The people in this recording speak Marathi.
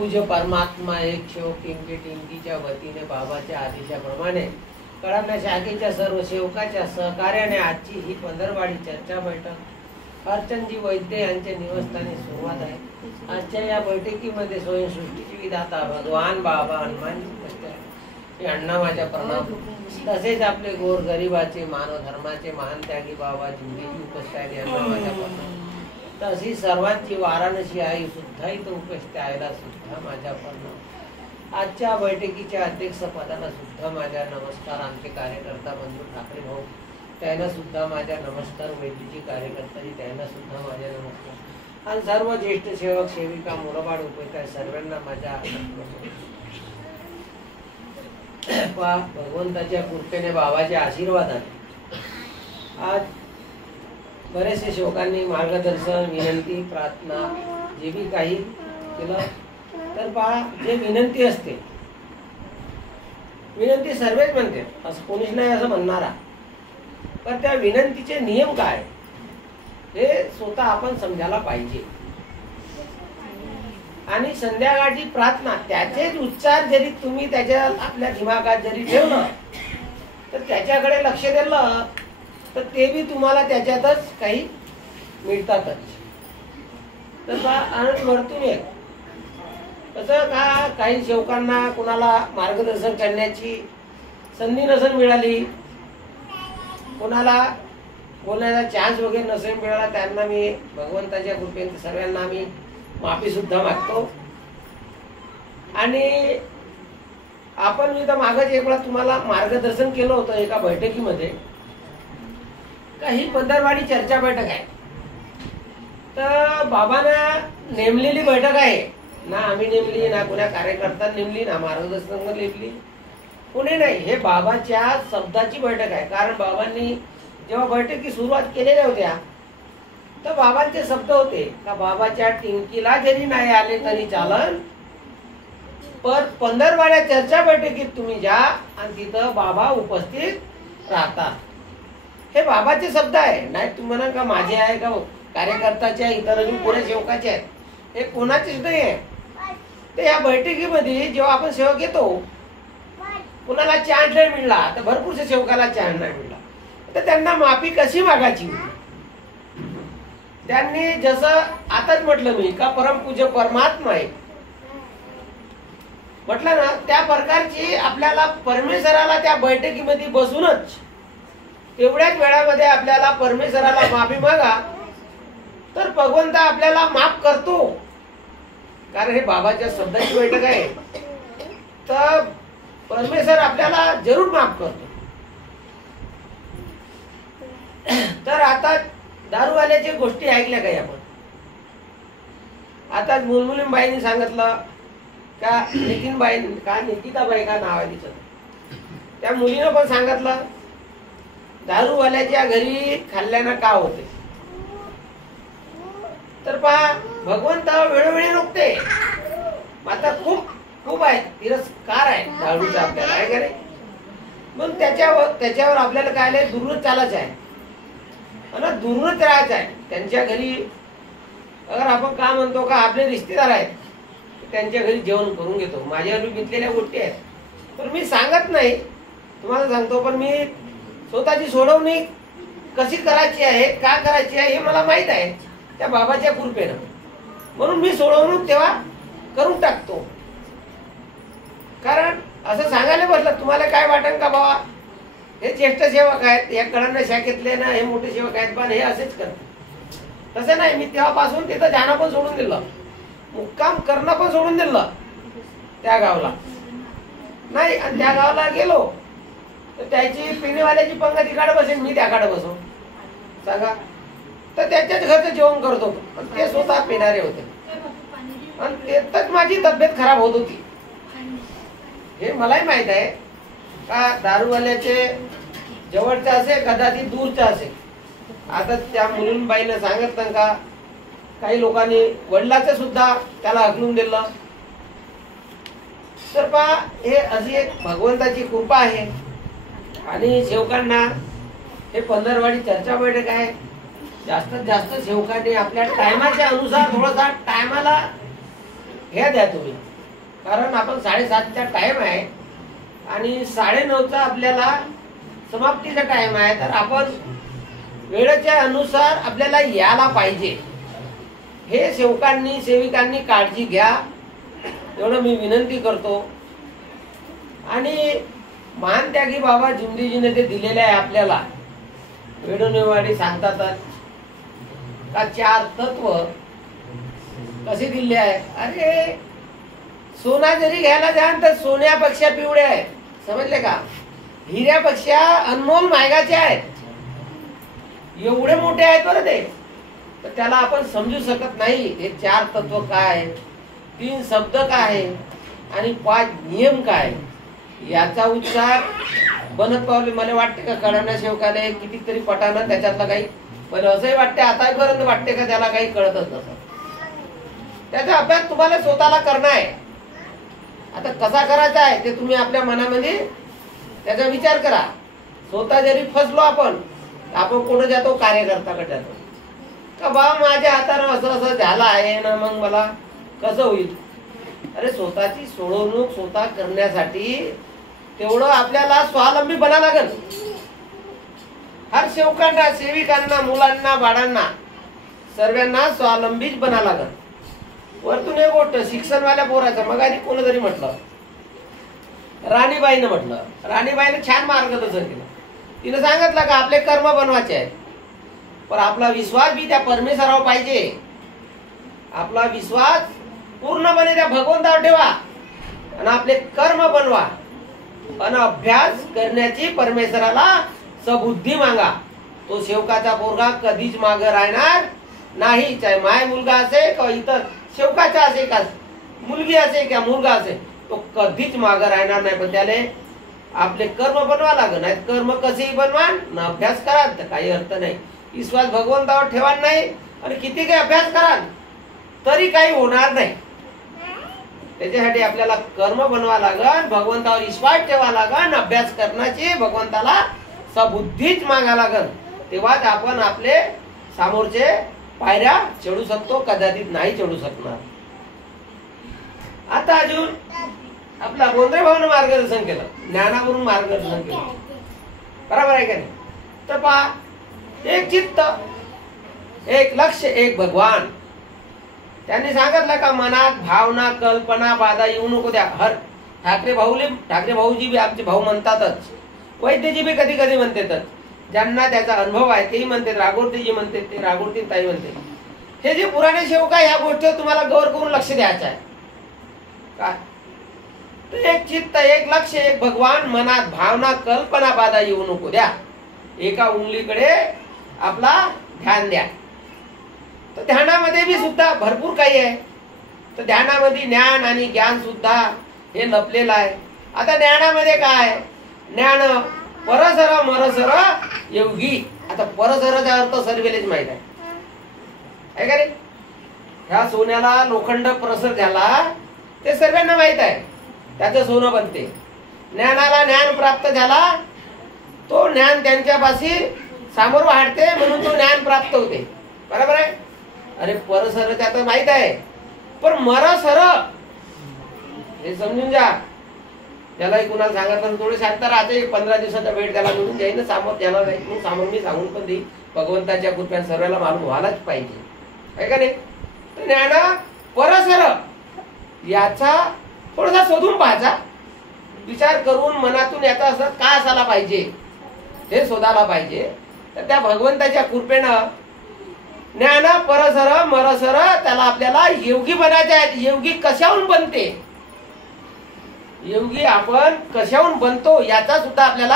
परमपूज्य परमात्मा एक शेवक टिंकी टिंकीच्या वतीने बाबाच्या आदेशाप्रमाणे कळमना शाखेच्या सर्व सेवकाच्या सहकार्याने आजची ही पंधरवाडी चर्चा बैठक हरचंदजी वैद्य यांच्या निवासस्थानी सुरुवात आहे। आजच्या या बैठकीमध्ये स्वयंसृष्टीचे विधाता भगवान बाबा हनुमानजी उपस्थित आहे। अण्णा माझ्या प्रणाम। तसेच आपले गोर गरिबाचे मानव धर्माचे महान त्यागी बाबा जिंदगी उपस्थित आहे। अण्णा माझ्या प्रणाम। तशी सर्वांची वाराणसी आई सुद्धा इथं उपस्थित आहे सुद्धा माझ्या प्रणाम। आजच्या बैठकीच्या अध्यक्षपदाला सुद्धा माझ्या नमस्कार। आमचे कार्यकर्ता बंधू ठाकरे भाऊ त्यांना सुद्धा माझ्या नमस्कार। वैद्यकीय कार्यकर्ता त्यांना सुद्धा माझ्या नमस्कार। आणि सर्व ज्येष्ठ सेवक सेविका मुलबाड उपस्थित आहे सर्वांना माझ्या भगवंताच्या कृपेने बाबाचे आशीर्वाद आहे। आज बरेचसे सेवकांनी मार्गदर्शन विनंती प्रार्थना जे भी काही केलं तर पहा जे विनंती असते विनंती सर्वच म्हणते असं कोणीच नाही असं म्हणणारा पण त्या विनंतीचे नियम काय हे स्वतः आपण समजायला पाहिजे। आणि संध्याकाळची प्रार्थना त्याचेच उच्चार जरी तुम्ही त्याच्या आपल्या दिमागात जरी ठेवलं तर त्याच्याकडे लक्ष दिलं तर ते भी तुम्हाला त्याच्यातच काही मिळतातच। तर आनंद वर्तून एक तसं का काही सेवकांना कुणाला मार्गदर्शन करण्याची संधी नसेल मिळाली कोणाला बोलण्याचा चान्स वगैरे नसेल मिळाला त्यांना मी भगवंताच्या कृपेने सर्वांना मी माफी सुद्धा मागतो। आणि आपण मी तर मागच एक वेळा तुम्हाला मार्गदर्शन केलं होतं एका बैठकीमध्ये ही पंधरवाडी चर्चा बैठक आहे तर बाबांना नेमलेली बैठक आहे ना आम्ही नेमली ना कोणा कार्यकर्त्यांनी नेमली ना मार्गदर्शन नेमली कोणी नाही। हे बाबाच्या शब्दाची बैठक आहे। कारण बाबांनी जेव्हा बैठकी सुरुवात केलेल्या होत्या तर बाबांचे शब्द होते का बाबाच्या टिंकीला जरी नाही आले तरी चालन पण पंधरवाड्या चर्चा बैठकीत तुम्ही जा आणि तिथं बाबा उपस्थित राहतात। हे बाबाचे शब्द आहे नाही तुम्हाला का माझे आहे का कार्यकर्त्याचे आहे इतर अजून कोणा सेवकाचे आहेत हे कोणाचेच नाही आहे। तर या बैठकीमध्ये जेव्हा आपण सेवक येतो कुणाला चान्स नाही मिळाला तर भरपूरशा सेवकाला चान्स नाही मिळाला तर त्यांना माफी कशी मागायची होती। त्यांनी जसं आताच म्हटलं मी का परमपूज्य परमात्मा आहे म्हटलं ना त्या प्रकारची आपल्याला परमेश्वराला त्या बैठकीमध्ये बसूनच तेवढ्याच वेळामध्ये आपल्याला परमेश्वराला माफी मागा तर भगवंत आपल्याला माफ करतो। कारण हे बाबाच्या शब्दाची बैठक आहे तर परमेश्वर आपल्याला जरूर माफ करतो। तर आता दारूवाल्याच्या गोष्टी ऐकल्या काही आपण आता मुलमुलीबाईंनी सांगितलं का नितीनबाई का निकिताबाई का नाव आहे तिचं त्या मुलीनं पण सांगितलं दारूवाल्याच्या घरी खाल्ल्यानं का होते तर पहा भगवंत वेळोवेळी रोखते। आता खूप खूप आहे तिरस्कार आहे दारूचा आपल्याला आहे का रे मग त्याच्यावर आपल्याला काय दुर्नच चालायचं आहे आणि दुर्नच राहायचं आहे। त्यांच्या घरी अगर आपण का म्हणतो का आपले रिश्तेदार आहेत त्यांच्या घरी जेवण करून घेतो माझ्यावर बितलेल्या गोष्टी आहेत पण मी सांगत नाही तुम्हाला सांगतो पण मी स्वतःची सोडवणी कशी करायची आहे का करायची आहे हे मला माहित आहे त्या बाबाच्या कृपेनं म्हणून मी सोडवणूक तेव्हा करून टाकतो। कारण असं सांगायला बसलं तुम्हाला काय वाटेल का बाबा हे ज्येष्ठ सेवक आहेत या कळमना शाखेतले ना हे मोठे सेवक आहेत पण हे असेच करतात तसं नाही। मी तेव्हापासून तिथं जाणं पण सोडून दिलं मुक्काम करणं पण सोडून दिलं त्या गावाला नाही आणि त्या गावाला गेलो तर त्याची पिणेवाल्याची पंगत इकडे बसेल मी त्याकडे बसो सांगा तर त्याच्याच घरचं जेवण करत होतो ते स्वतः पिणारे होते आणि त्यातच माझी तब्येत खराब होत होती हे मलाही माहित आहे का दारूवाल्याचे जवळचा असेल कदाचित दूरचा असेल। आता त्या मुलींबाईनं सांगितलं का काही लोकांनी वडिलाचं सुद्धा त्याला हकलून दिलं तर पहा हे अशी एक भगवंताची कृपा आहे। आणि सेवकांना हे पंधरवाडी चर्चा बैठक आहे जास्तीत जास्त सेवकांनी आपल्या टायमाच्या अनुसार थोडासा टायमाला हे द्या तुम्ही कारण आपण 7:30चा टाइम आहे आणि 9:30चा आपल्याला समाप्तीचा टाइम आहे, तर आपण वेळेच्या अनुसार आपल्याला यायला पाहिजे. हे सेवकांनी सेविकांनी काळजी घ्या, एवढं मी विनंती करतो. आणि महान त्यागी बाबा जिंदजीने ते दिलेले आहे आपल्याला. वेडोनेवाडी सांगतातच का 4 तत्व कसे दिले आहे. अरे सोना जरी घ्यायला जाल तर सोन्यापेक्षा पिवळे आहेत, समजले का? हिऱ्यापेक्षा अनमोल मायगाचे आहेत, एवढे मोठे आहेत बरं ते. तर त्याला आपण समजू शकत नाही हे 4 तत्व काय, 3 शब्द काय आणि 5 नियम काय. याचा उच्चार बनत पावले मला वाटते का कळण्या शेवकाले कितीतरी पटानं त्याच्यातला काही, मला असंही वाटते आतापर्यंत वाटते का त्याला काही कळतच नसतं. त्याचा अभ्यास तुम्हाला स्वतःला करणं आहे. आता कसा करायचा आहे ते तुम्ही आपल्या मनामध्ये त्याचा विचार करा. स्वतः जरी फसलो आपण कोण जातो कार्यकर्त्याकडे जातो का बा माझ्या हाताने असं असं झालं आहे ना, मग मला कसं होईल. अरे स्वतःची सोडवणूक स्वतः करण्यासाठी तेवढं आपल्याला स्वावलंबी बना लागेल. हर सेवकांना सेविकांना मुलांना बाळांना सर्वांना स्वावलंबीच बना लागेल. वरतून एक गोष्ट शिक्षणवाल्या पोराचं मग आधी कोणतरी म्हटलं, राणीबाईनं म्हटलं, राणीबाईने छान मार्गदर्शन केलं. तिने सांगितलं का आपले कर्म बनवायचे आहेत, पण आपला विश्वास बी त्या परमेश्वरावर पाहिजे. आपला विश्वास पूर्णपणे त्या भगवंतावर ठेवा आणि आपले कर्म बनवा आणि अभ्यास करण्याची परमेश्वराला सबुद्धी मागा. तो सेवकाचा पोरगा कधीच माग राहणार नाही. चाहे माय मुलगा असे का इतर सेवकाचा असे का मुलगी असे का मुलगा असे, तो कधीच माग राहणार नाही. पण त्याला आपले कर्म बनवा लागेल. नाही कर्म कसेही बनवा ना अभ्यास करा तर काही अर्थ नाही. विश्वास भगवंतावर ठेवा नाही आणि किती काही अभ्यास कराल तरी काही होणार नाही. त्याच्यासाठी आपल्याला कर्म बनवा लागल, भगवंतावर विश्वास ठेवा लागल, अभ्यास करण्याची भगवंताला सबुद्धीच मागा लागल. तेव्हाच आपण आपले समोरचे पायऱ्या चढू शकतो, कदाचित नाही चढू शकणार. आता अजून आपला बोंद्रे भाऊनं मार्गदर्शन केलं, ज्ञानावरून मार्गदर्शन केलं, बरोबर आहे का नाही? तर पहा, एक चित्त एक लक्ष एक भगवान. त्यांनी सांगितलं का मनात भावना कल्पना बाधा येऊ नको द्या. हर ठाकरे भाऊजी बी आमचे भाऊ म्हणतातच, वैद्यजी बी कधी कधी म्हणतातच, ज्यांना त्याचा अनुभव आहे तेही म्हणते, रागोर्तीजी म्हणते, ते रागोर्ती ताई म्हणते. हे जे पुराणे सेवक आहे ह्या गोष्टीवर तुम्हाला गौर करून लक्ष द्यायचं आहे. काय एक चित्त एक लक्ष एक भगवान, मनात भावना कल्पना बाधा येऊ नको द्या. एका उंगलीकडे आपला ध्यान द्या. तर ध्यानामध्ये बी सुद्धा भरपूर काही आहे. तर ध्यानामध्ये ज्ञान आणि ज्ञान सुद्धा हे लपलेलं आहे. आता ज्ञानामध्ये काय, ज्ञान परसर मरसर योगी. आता परसरचा अर्थ सर्वेलेच माहित आहे का रे? ह्या सोन्याला लोखंड प्रसर झाला ते सर्वांना माहित आहे, त्याचं सोनं बनते. ज्ञानाला ज्ञान प्राप्त झाला, तो ज्ञान त्यांच्यापाशी समोर वाढते म्हणून तो ज्ञान प्राप्त होते, बरोबर आहे. अरे परसर त्याचं माहित आहे, पण मरसर हे समजून जा. त्यालाही कुणाला सांगितलं थोडे शांत राहते, 15 दिवसाचा वेळ त्याला मिळून जाईल ना, सामोर त्याला जाईल मग सामोर मी सांगून पण देईल. भगवंताच्या कृपेने सर्वांना मालूम व्हायलाच पाहिजे, आहे का नाही. तर ज्ञान परसर याचा थोडासा शोधून पाहायचा, विचार करून मनातून याचा असं का असायला पाहिजे हे शोधायला पाहिजे. तर त्या भगवंताच्या कृपेनं ज्ञान परसर मरसर त्याला आपल्याला योगी बनायचे आहे. योगी कशाहून बनते, योगी आपण कशाहून बनतो याचा सुद्धा आपल्याला